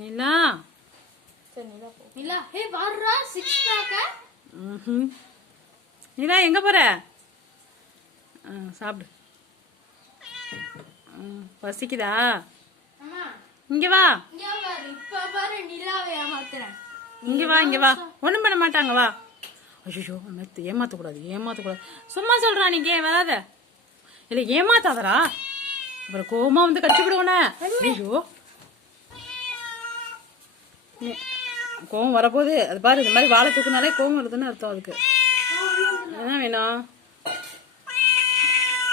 நிலா சரி நிலா போ. நிலா ஹே வாடுறா 6 பேக்க. நிலா எங்க போற? சாப்பிடு. பசிக்குதா? அம்மா இங்க வா. இங்க பாரு, இப்ப பாரு நிலாவை ஏமாத்துறேன். இங்க வா, இங்க வா. ஒண்ணும் பண்ண மாட்டாங்க, வா. ஐயோ, ஏமாத்தக்கூடாது, ஏமாத்தக்கூடாது. சும்மா சொல்றா, நீங்க வராத. இல்ல ஏமாத்தாதரா, அப்புறம் கோவமா வந்து கடிச்சு விடுவோன. ஐயோ, கோவம் வரப்போகுது. அது பாரு, இந்த மாதிரி வாழை தூக்குனாலே கோவம் வருதுன்னு அர்த்தம். அதுக்கு என்ன வேணும்?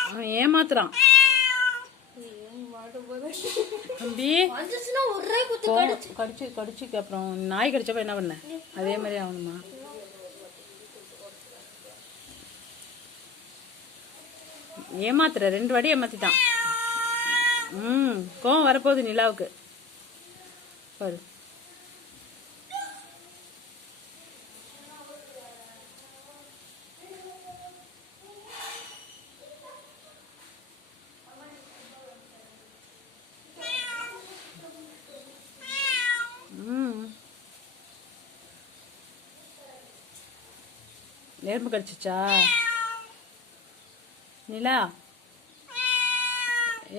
அவன் ஏமாத்துறான் தம்பி. கடிச்சு கடிச்சு அப்புறம் நாய் கடிச்சப்ப என்ன பண்ண? அதே மாதிரி ஆகணுமா? ஏமாத்துற 2 வாட்டி ஏமாத்திட்டான். கோவம் வரப்போகுது நிலாவுக்கு பாரு. எறும்பு கடிச்சிச்சா நிலா?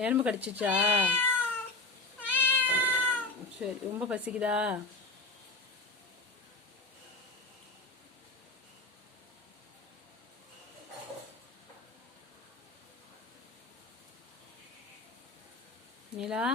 எறும்பு கடிச்சிச்சா? சரி, ரொம்ப பசிக்குதா? நிலா